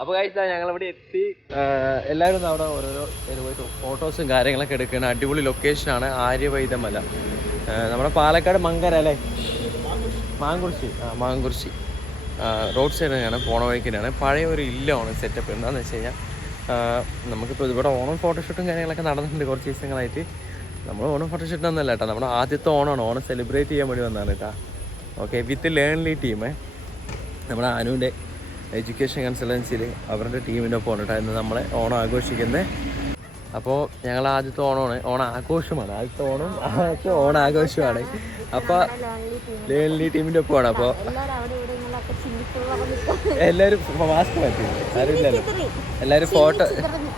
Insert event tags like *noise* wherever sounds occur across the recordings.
അപ്പോൾ കഴിച്ചാൽ ഞങ്ങൾ ഇവിടെ എത്തി. എല്ലാവരും അവിടെ ഓരോരോ പോയിട്ട് ഫോട്ടോസും കാര്യങ്ങളൊക്കെ എടുക്കുന്ന അടിപൊളി ലൊക്കേഷനാണ് ആര്യവൈദ്യമല. ആഹ് നമ്മുടെ പാലക്കാട് മങ്കര അല്ലേ? മാങ്കുറിശ്ശി ആ മാങ്കുറിശ്ശി റോഡ് സൈഡ് തന്നെയാണ് പോണ വഴിക്ക് തന്നെയാണ്. പഴയ ഒരു ഇല്ലമാണ് സെറ്റപ്പ് എന്താണെന്ന് വെച്ച് കഴിഞ്ഞാൽ നമുക്കിപ്പോൾ ഇവിടെ ഓണം ഫോട്ടോഷൂട്ടും കാര്യങ്ങളൊക്കെ നടന്നിട്ടുണ്ട് കുറച്ച് ദിവസങ്ങളായിട്ട്. നമ്മൾ ഓണം ഫോട്ടോഷൂട്ട് ഒന്നല്ല കേട്ടോ. നമ്മുടെ ആദ്യത്തെ ഓണമാണ് ഓണം സെലിബ്രേറ്റ് ചെയ്യാൻ വേണ്ടി വന്നതാണ് കേട്ടോ. ഓക്കെ വിത്ത് ലേൺലി ടീമേ നമ്മുടെ അനുവിന്റെ എഡ്യൂക്കേഷൻ കൺസൾട്ടൻസിയിൽ അവരുടെ ടീമിന്റെ ഒപ്പം നമ്മളെ ഓണം ആഘോഷിക്കുന്നത്. അപ്പോൾ ഞങ്ങൾ ആദ്യത്തെ ഓണമാണ്. ഓണം ആഘോഷമാണ്. ആദ്യത്തെ ഓണം. ആദ്യത്തെ ഓണം ആഘോഷമാണ്. അപ്പോൾ ലേൺലി ടീമിന്റെ ഒപ്പമാണ്. അപ്പോൾ എല്ലാവരും മാസ്ക് മാറ്റി ആരുമില്ലല്ലോ എല്ലാവരും ഫോട്ടോ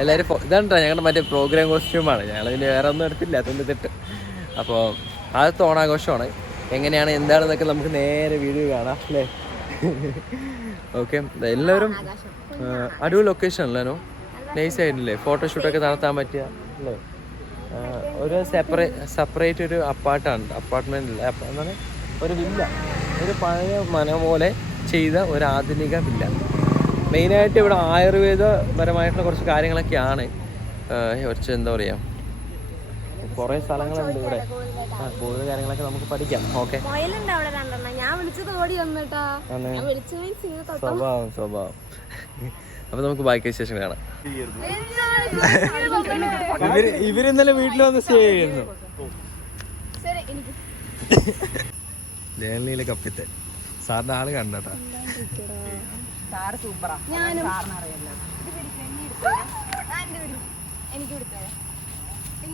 എല്ലാവരും ഇതാണ് ഞങ്ങളുടെ മറ്റേ പ്രോഗ്രാം കോസ്റ്റ്യൂമാണ് ഞങ്ങളതിന് വേറെ ഒന്നും എടുത്തില്ല. അതിന്റെ തെറ്റ് അപ്പോൾ ആദ്യത്തെ ഓണാഘോഷമാണ്. എങ്ങനെയാണ്? എന്താണെന്നൊക്കെ നമുക്ക് നേരെ വീഡിയോ കാണാം. അല്ലേ? ഓക്കെ എല്ലാവരും അടിപൊളി ലൊക്കേഷൻ അല്ലേനോ നൈസ് ആയിട്ടില്ലേ? ഫോട്ടോഷൂട്ടൊക്കെ നടത്താൻ പറ്റിയ അല്ലേ? ഒരു സെപ്പറേറ്റ് സെപ്പറേറ്റ് ഒരു അപ്പാർട്ട്മെന്റ് ഇല്ല. അപ്പ- എന്താണ്? ഒരു വില്ല ഒരു പഴയ മന പോലെ ചെയ്ത ഒരു ആധുനിക വില്ല മെയിനായിട്ട് ഇവിടെ ആയുർവേദപരമായിട്ടുള്ള കുറച്ച് കാര്യങ്ങളൊക്കെയാണ്. കുറച്ച് എന്താ പറയുക കുറേ സ്ഥലങ്ങളുണ്ട് ഇവിടെ. ആ കൂടുതൽ കാര്യങ്ങളൊക്കെ നമുക്ക് പഠിക്കാം. ഓക്കെ. സ്വഭാവം സ്വഭാവം. അപ്പൊ നമുക്ക് ബാക്കി വിശേഷം കാണാം. ഇവർ ഇവരിന്നലെ വീട്ടിൽ വന്ന് സ്റ്റേ ചെയ്യുന്നു. ലേലിയിലെ ലേണിയിലെ കപ്പിത്തെ സാറിന്റെ ആൾ കണ്ടട്ടാ ഞാനും. എനിക്ക്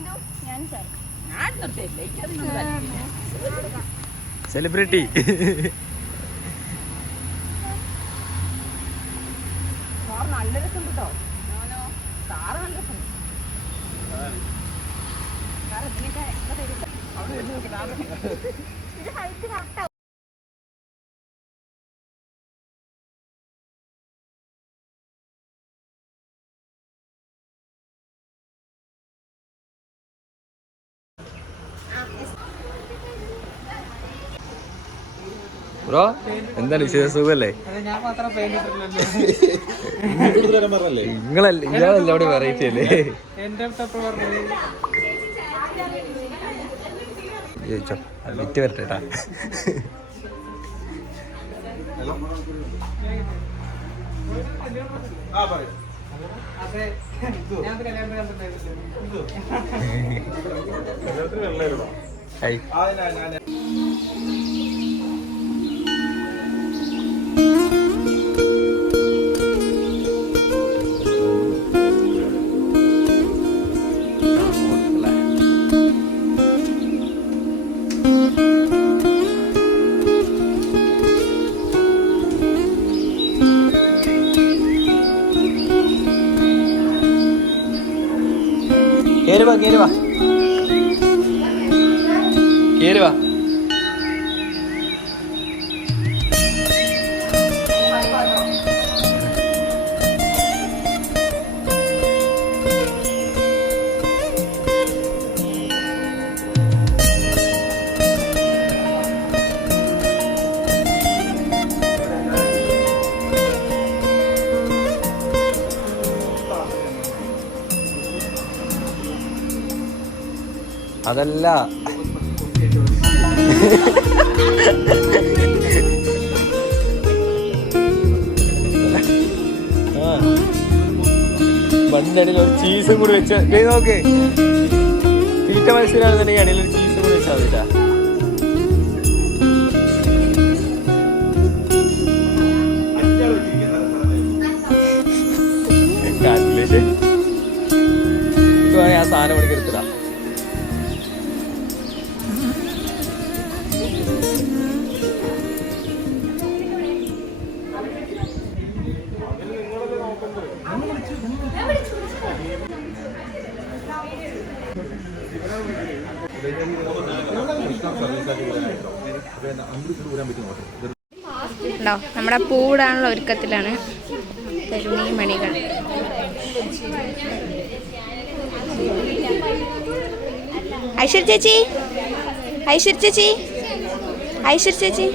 കൊടുത്തേ എന്തോ ഞാൻ സാർ സെലിബ്രിറ്റി ഇത് ഹൈറ്റ് കറക്റ്റാ ബ്രോ എന്താണ് വിശേഷ സുഖല്ലേ? നിങ്ങളല്ല ഇയാളല്ല അവിടെ വെറൈറ്റി അല്ലേ? ചോദിച്ചോ വിറ്റ് വരട്ടെട്ടാ ഹായ് കേറി വാ കേറി വാ. കേറി വാ. അതല്ല. ആ. ഒരു ചീസും കൂടി വെച്ച് നോക്ക്. തീറ്റ മത്സരമാണെന്നുണ്ടെങ്കിൽ അടിയിൽ ഒരു ചീസും കൂടി വെച്ചാൽ മതിട്ടാ. ആ സാധനം ഇവിടെ ഉണ്ടോ? നമ്മുടെ പൂവിടാനുള്ള ഒരുക്കത്തിലാണ് തരുണീ മണികൾ. ഐശ്വര്യ ചേച്ചി? ഐശ്വര്യ ചേച്ചി? ഐശ്വര്യ ചേച്ചി?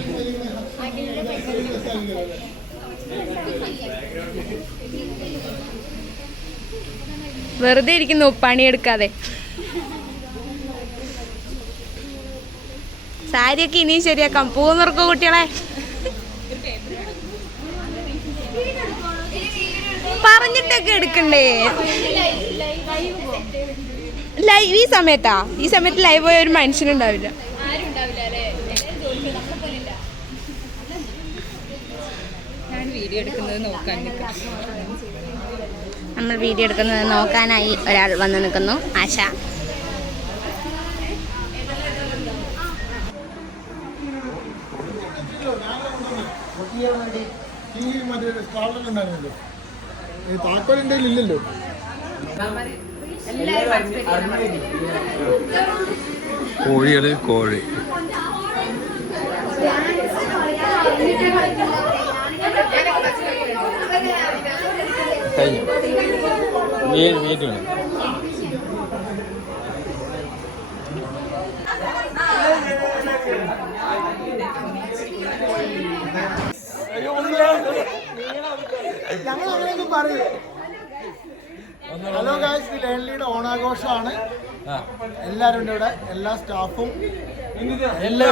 വെറുതെ ഇരിക്കുന്നു പണിയെടുക്കാതെ. സാരിയൊക്കെ ഇനിയും ശരിയാക്കാം. പൂന്നുറക്കോ കുട്ടികളെ. പറഞ്ഞിട്ടൊക്കെ എടുക്കണ്ടേ? ലൈവ് ഈ സമയത്താ? ഈ സമയത്ത് ലൈവ് പോയ ഒരു മനുഷ്യനുണ്ടാവില്ല. നമ്മൾ വീഡിയോ എടുക്കുന്നത് നോക്കാനായി ഒരാൾ വന്ന് നിൽക്കുന്നു. ആശ. ഈ മറ്റേ സ്കാർലറ്റ് ഉണ്ടായിരുന്നല്ലോ. ഈ താക്കോൽ എന്റെ ഇല്ലല്ലോ. കോഴികൾ കോഴി. കഴിഞ്ഞു വീട്ടിൽ ഞങ്ങൾ അങ്ങനെയൊന്നും പറയും ഹലോ ഗായ്സ് ലേൺലിയുടെ ഓണാഘോഷമാണ്. എല്ലാവരും ഇവിടെ എല്ലാ സ്റ്റാഫും എല്ലാ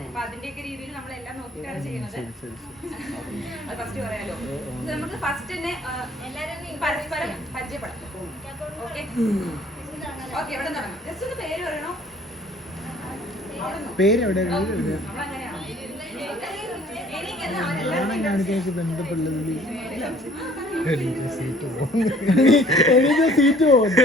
അപ്പൊ അതിന്റെയൊക്കെ രീതിയിൽ നമ്മൾ എല്ലാം നോക്കിയിട്ടാണ് ചെയ്യുന്നത്. അത് ഫസ്റ്റ് പറയാലോ. നമുക്ക് ഫസ്റ്റ് തന്നെ എല്ലാവരും പരസ്പരം പരിചയപ്പെടാം. ഓക്കെ ഓക്കെ എവിടെ തുടങ്ങാം. ജസ്റ്റ് ഒന്ന് പേര് പറയണോ? പേര് എവിടെ ഓണം കാണിക്കാൻ ബന്ധപ്പെട്ടതിൽ എനിക്ക് സീറ്റ് പോകുന്നു എനിക്ക് സീറ്റ് പോകുന്നു.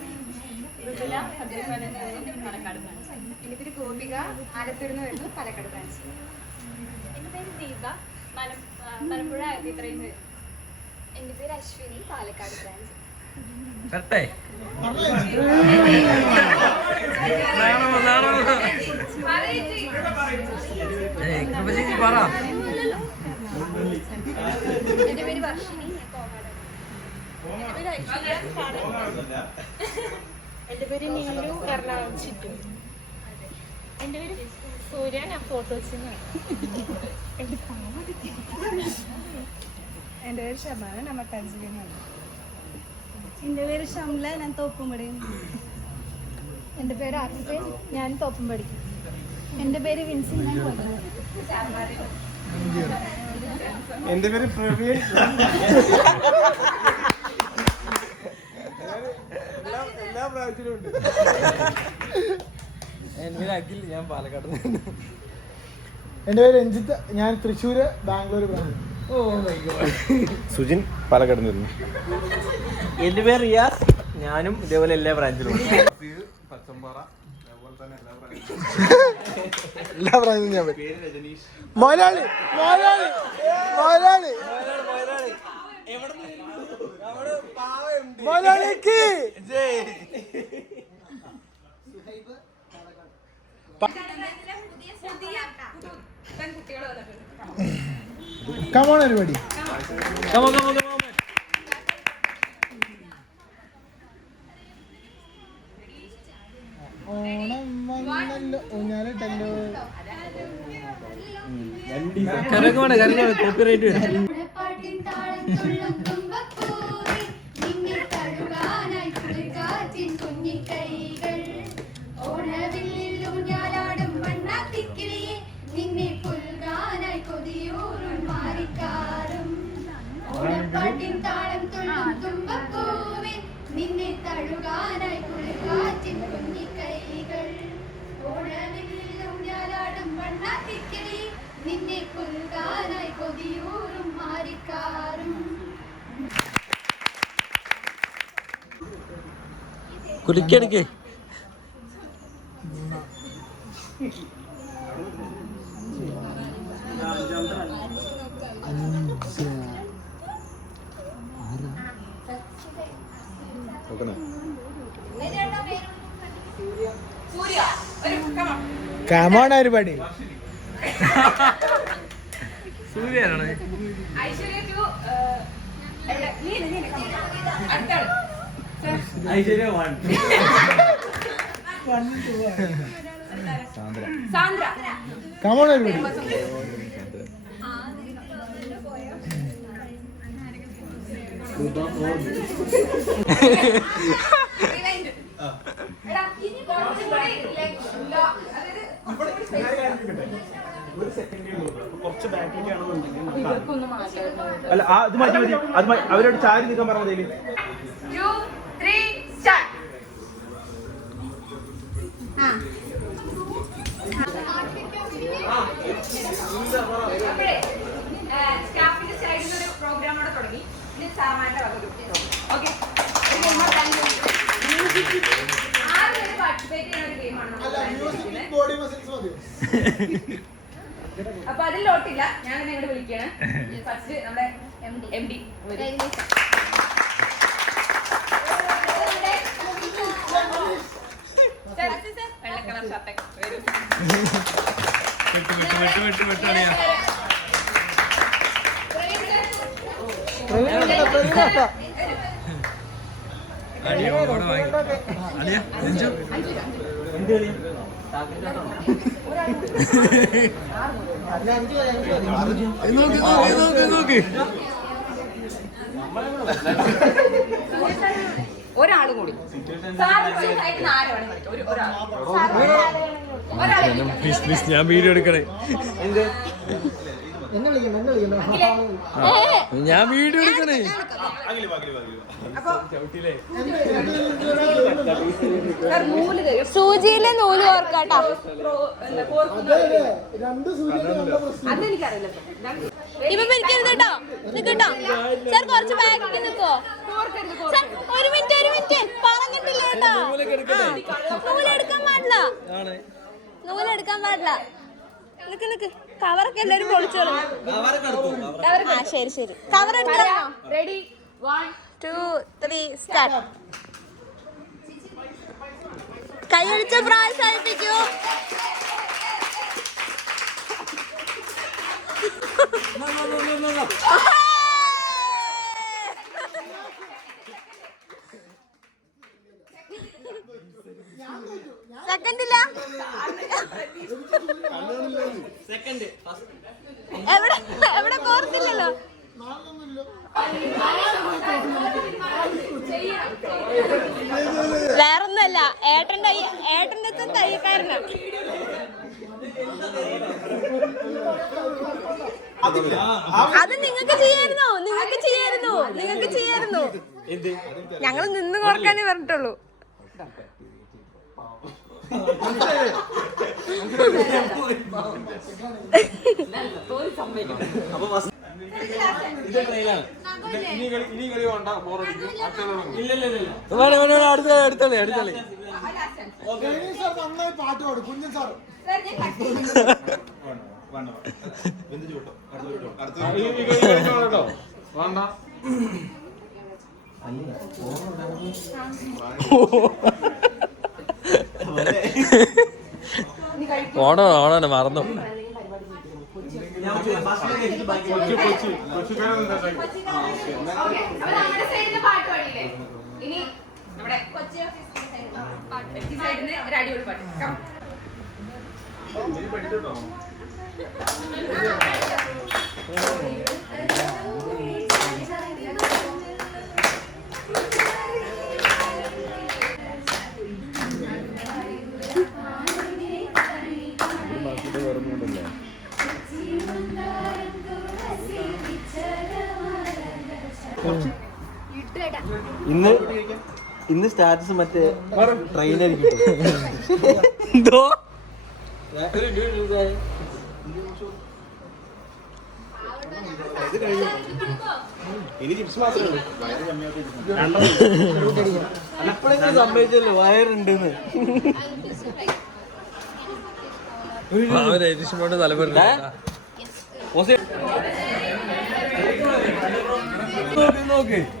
ഓഹോ ഒരു മിനിറ്റ് എന്റെ പേര് ഗോപിക ആലത്തൂരിൽ നിന്ന് വരുന്നു പാലക്കാട് ബ്രാഞ്ച് എന്റെ പേര് ദീപ. മലം മലമ്പുഴ ഇത്രയും എന്റെ പേര് അശ്വിനി പാലക്കാട് ബ്രാഞ്ച് എന്റെ പേര് വർഷിനി ഞാൻ കോങ്ങാട്. എന്റെ പേര് ഐശ്വര്യ എന്റെ പേര് നീലു എറണാകുളം ചിറ്റു എന്റെ പേര് സൂര്യ ഞാൻ ഫോട്ടോസിൽ എന്റെ പേര് ഷബാന നമ്മൾ മട്ടാഞ്ചേരി എന്റെ പേര് ഷംല ഞാൻ തോപ്പുംപടി. എന്റെ പേര് ആർത്തി ഞാൻ തോപ്പം പഠിക്കും എന്റെ പേര് വിൻസി ഞാൻ കൊല്ലം. എന്റെ പേര് പ്രവീൺ. എല്ലാ പ്രാവശ്യവും ഉണ്ട്. എന്റെ അഖിൽ ഞാൻ പാലക്കാട് എന്റെ പേര് രഞ്ജിത്ത്. ഞാൻ തൃശ്ശൂര് ബാംഗ്ലൂർ ബ്രാഞ്ച് സുജിൻ പാലക്കാട് നിന്ന് എന്റെ പേര് റിയാസ്. ഞാനും ഇതേപോലെ എല്ലാ ബ്രാഞ്ചിലും എല്ലാ പ്രാവശ്യവും ഞാൻ മലയാളി മലയാളി മലയാളി മലയാളി മലയാളിക്ക്! കമോൺ പരിപാടി Come on, come on, come on. Onam വന്നല്ലോ. ഊഞ്ഞാലിട്ടല്ലോ കരക്കുമാണ് കരക്കുവാണ് കോപ്പിറൈറ്റ് വരും. പാട്ടിൻ തുള്ളും നിന്നെ തഴുകാനായി നിന്നെ അഞ്ച് ഐശ്വര്യ ടു എവിടെ നീ നീ അടുത്താണ് ഐശ്വര്യ വൺ സാന്ദ്ര കമാണ് പരിപാടി എടാ, ഇനി കുറച്ചും അല്ല ആ, ഇത് മാറ്റി മതി അത്. അവരോട് ചാരി നിൽക്കാൻ പറഞ്ഞ മതി two, three, start. അപ്പോഴേ, ഏഹ്, സ്റ്റാഫിന്റെ സൈഡിൽ നിന്ന് ഒരു പ്രോഗ്രാം അവിടെ തുടങ്ങി ഇനി സാമാന്റെ വക ഓക്കെ *laughs* അപ്പൊ അതിൽ ലോട്ടില്ല. ഞാൻ തന്നെ ഇങ്ങോട്ട് വിളിക്കുകയാണ് ഫസ്റ്റ് *laughs* നമ്മുടെ എം ഡി വെള്ള ഒരാളും കൂടി. പ്ലീസ് പ്ലീസ് ഞാൻ വീഡിയോ എടുക്കണേ. ഞാൻ വീഡിയോ എടുക്കണേ. സൂചിയിലെ നൂൽ ഓർക്കാട്ടോ ഇപ്പൊ. കേട്ടോ നിക്കട്ടോ സാർ കുറച്ച് ബാക്കിൽ നിക്കോ? സാർ, ഒരു മിനിറ്റ് ഒരു മിനിറ്റ്. പറഞ്ഞിട്ടില്ല കേട്ടോ? നൂലെടുക്കാൻ പാടില്ല. നൂലെടുക്കാൻ പാടില്ല. നിക്ക് നിക്ക്. കവറൊക്കെ എല്ലാരും പൊളിച്ചോളൂ ആ ശരി ശരി. കവർ എടുത്തോ. Ready one two three start കൈയടിച്ച് പ്രോത്സാഹിപ്പിക്കൂ. സെക്കൻഡ് ഞങ്ങൾ നിന്ന് കൊടുക്കാനേ പറഞ്ഞിട്ടുള്ളൂ അടുത്ത അടുത്തളി നന്നായി പാട്ട് പാടും കുഞ്ഞൻ സാർ ഓണോ ഓണോ മറന്നു അപ്പൊ നിന്ന് ഒരു അടിപൊളി പാട്ട് ഇന്ന് ഇന്ന് സ്റ്റാറ്റസ് മറ്റേ ട്രെയിനായിരിക്കും എന്തോ? ഇനി ചിപ്സ് മാത്രമേ ഉള്ളൂ. ഇപ്പോഴെങ്കിലും സംഭവിച്ചല്ലോ വയറുണ്ടെന്ന്. അവൻ തലമുറ നോക്ക് സാർ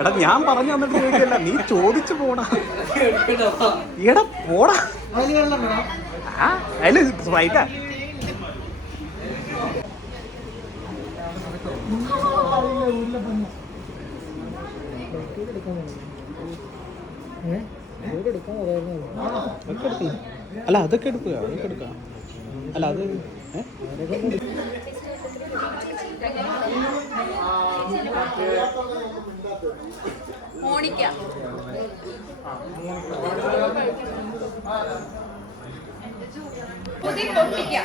എടാ ഞാൻ പറഞ്ഞു തന്നിട്ട് ചോദിക്കല്ല. നീ ചോദിച്ചു പോടാ. എടാ പോടാ. ആ അതിൽ സ്പ്രൈറ്റാ അല്ല അതൊക്കെ എടുക്കുക അതൊക്കെ എടുക്കുക അല്ല അത് ഏ? മോണിക്ക. പുതിയ പൊട്ടിക്ക.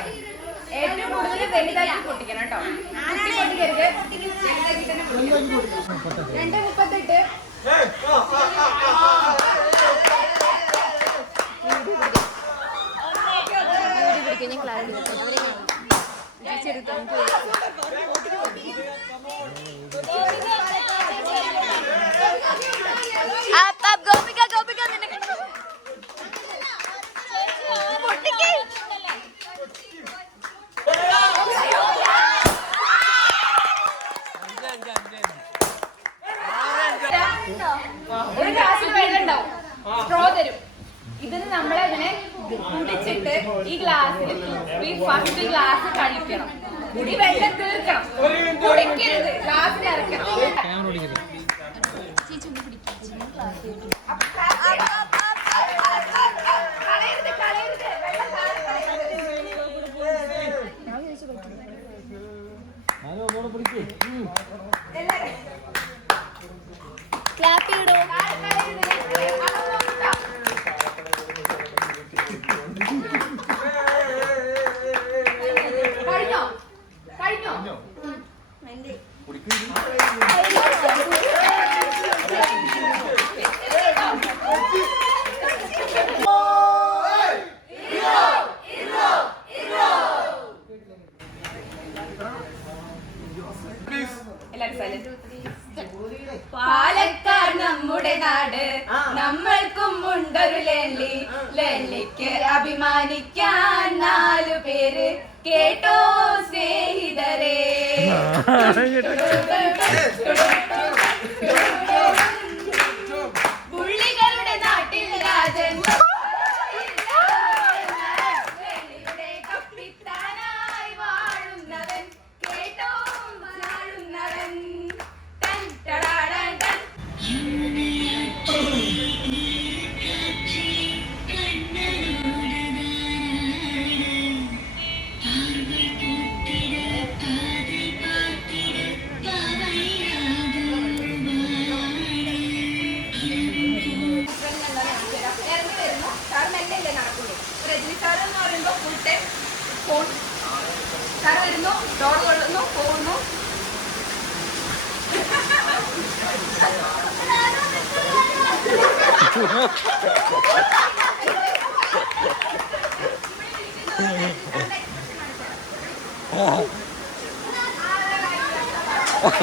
ഏറ്റവും കൂടുതൽ വലുതാക്കി പൊട്ടിക്കണം കേട്ടോ. രണ്ട് മുപ്പത്തെട്ട്. പിടിക്കുന്ന ക്ലാരിറ്റി അവരെ ഗോപിക ഗോപിക നിന്നെ പൊട്ടിക്കേ ഒരു ഗ്ലാസ്സിൽ വെള്ളം ഉണ്ടാവും. സ്ട്രോ തരും. ഇതിന് നമ്മളതിനെ കുടിച്ചിട്ട് ഈ ഗ്ലാസ്സിൽ ഈ ഫസ്റ്റ് ഗ്ലാസ് കഴിക്കണം. കുടി വെള്ളം തീർക്കണം. കുടിക്കരുത്. ഗ്ലാസ്സിൽ ഇറക്കണം കളയരുത് കളയരുത് വെള്ളം താഴെ കളയരുത് ക്ലാപ്പ് ചെയ്തോ താഴെ കളയരുത് അതൊന്നും ഇല്ല. കഴിഞ്ഞോ കഴിഞ്ഞോ എല്ലാരും silent. പാലക്കാട് നമ്മുടെ നാട് നമ്മൾക്കും ലല്ലി ലല്ലിക്ക് അഭിമാനിക്കാൻ നാലു പേര് കേട്ടോ സ്നേഹിതരെ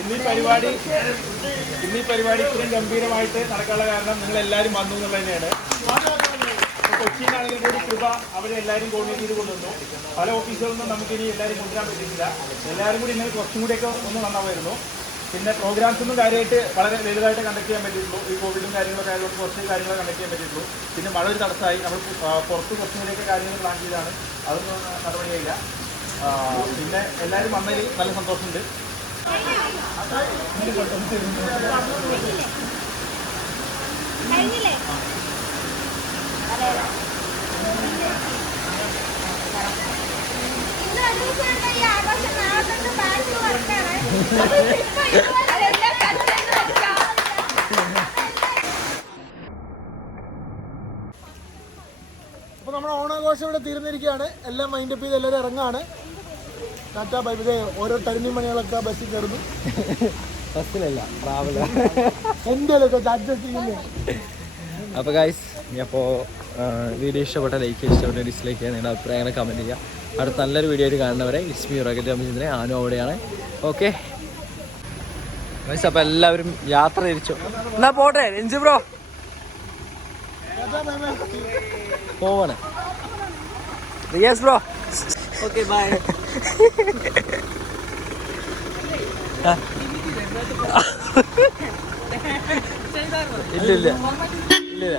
ഇന്നീ പരിപാടി ഇന്നീ പരിപാടി ഇത്രയും ഗംഭീരമായിട്ട് നടക്കാനുള്ള കാരണം നിങ്ങൾ എല്ലാവരും വന്നു എന്നുള്ളത് തന്നെയാണ്. കൊച്ചിയിലാണെങ്കിലും കൂടി കൃപ അവരെ എല്ലാവരും കോർഡിനേറ്റ് ചെയ്ത് കൊണ്ടുവന്നു. പല ഓഫീസുകളൊന്നും നമുക്ക് ഇനി എല്ലാവരും കൊണ്ടുവരാൻ പറ്റിയിട്ടില്ല. എല്ലാവരും കൂടി ഇങ്ങനെ കുറച്ചും കൂടിയൊക്കെ ഒന്ന് നന്നാവായിരുന്നു പിന്നെ പ്രോഗ്രാംസ് ഒന്നും കാര്യമായിട്ട് വളരെ ലളിതമായിട്ട് കണ്ടക്ട് ചെയ്യാൻ പറ്റിയിട്ടുള്ളൂ. ഈ കോവിഡും കാര്യങ്ങളൊക്കെ ആയതുകൊണ്ട് കുറച്ച് കാര്യങ്ങൾ കണ്ടക്ട് ചെയ്യാൻ പറ്റിയിട്ടുള്ളൂ. പിന്നെ മഴ ഒരു തടസ്സമായി. നമ്മൾ പുറത്ത് കുറച്ചും കൂടിയൊക്കെ കാര്യങ്ങൾ പ്ലാൻ ചെയ്താണ് അതൊന്നും നടപടിയായില്ല. പിന്നെ എല്ലാവരും വന്നതിൽ നല്ല സന്തോഷമുണ്ട്. അപ്പോൾ നമ്മുടെ ഓണാഘോഷം ഇവിടെ തീർന്നിരിക്കുകയാണ്. എല്ലാം മൈൻഡപ്പ് ചെയ്ത് എല്ലാവരും ഇറങ്ങാണ് ടാറ്റ ബൈ ബൈ ഓരോ തരുണി മണികളൊക്കെ ബസ്സിൽ കയറുന്നു. ബസ്സിലല്ല ട്രാവലർ എന്തെങ്കിലുമൊക്കെ അഡ്ജസ്റ്റ് ചെയ്യുന്നത് അപ്പോൾ ഗൈസ് അപ്പോൾ വീഡിയോ ഇഷ്ടപ്പെട്ട ലൈക്ക് ഇഷ്ടപ്പെട്ട ഡിസ്ലൈക്ക് ചെയ്യുക. നിങ്ങളുടെ അഭിപ്രായങ്ങൾ കമന്റ് ചെയ്യുക. അടുത്ത നല്ലൊരു വീഡിയോ ആയിട്ട് കാണുന്നവരെ ഇസ്മി റോക്കറ്റ് അമ്മചന്ദ്രൻ ആനു അവിടെയാണ്. ഓക്കെ ഗൈസ് അപ്പോൾ എല്ലാവരും യാത്ര തിരിച്ചു. എന്നാ പോട്ടെ രഞ്ജു ബ്രോ പോവാണ്. റിയാസ് ബ്രോ ഓക്കെ ബൈ ഇല്ല ഇല്ല. ഇല്ല